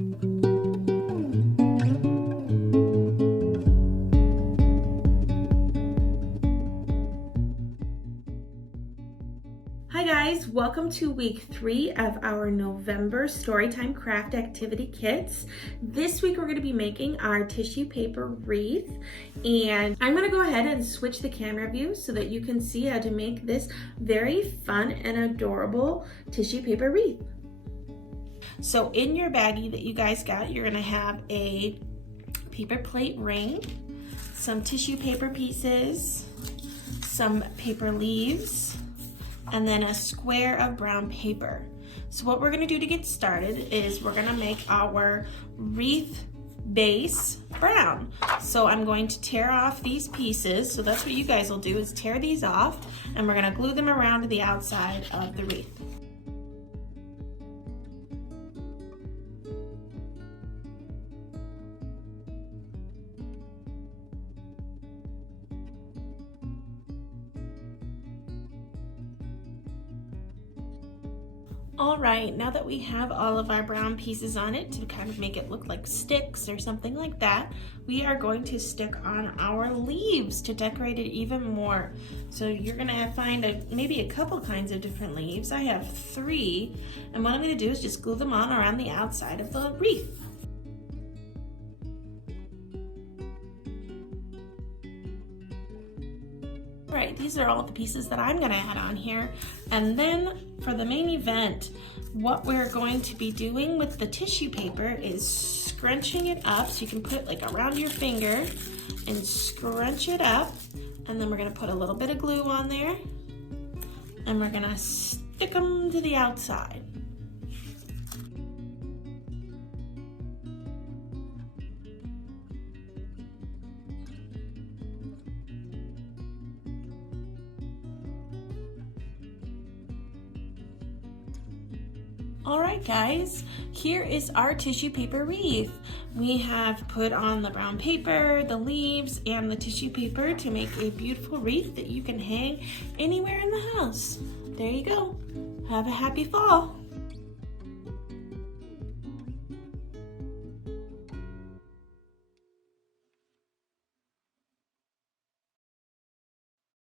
Hi guys, welcome to week 3 of our November Storytime craft activity kits. This week we're going to be making our tissue paper wreath, and I'm going to go ahead and switch the camera view so that you can see how to make this very fun and adorable tissue paper wreath. So in your baggie that you guys got, you're going to have a paper plate ring, some tissue paper pieces, some paper leaves, and then a square of brown paper. So what we're gonna do to get started is we're gonna make our wreath base brown. So I'm going to tear off these pieces. So that's what you guys will do, is tear these off, and we're gonna glue them around to the outside of the wreath. All right, now that we have all of our brown pieces on it to kind of make it look like sticks or something like that, we are going to stick on our leaves to decorate it even more. So you're gonna find maybe a couple kinds of different leaves. I have 3, and what I'm gonna do is just glue them on around the outside of the wreath. Right, these are all the pieces that I'm gonna add on here. And then for the main event, what we're going to be doing with the tissue paper is scrunching it up. So you can put it like around your finger and scrunch it up. And then we're gonna put a little bit of glue on there, and we're gonna stick them to the outside. All right guys, here is our tissue paper wreath. We have put on the brown paper, the leaves, and the tissue paper to make a beautiful wreath that you can hang anywhere in the house. There you go. Have a happy fall.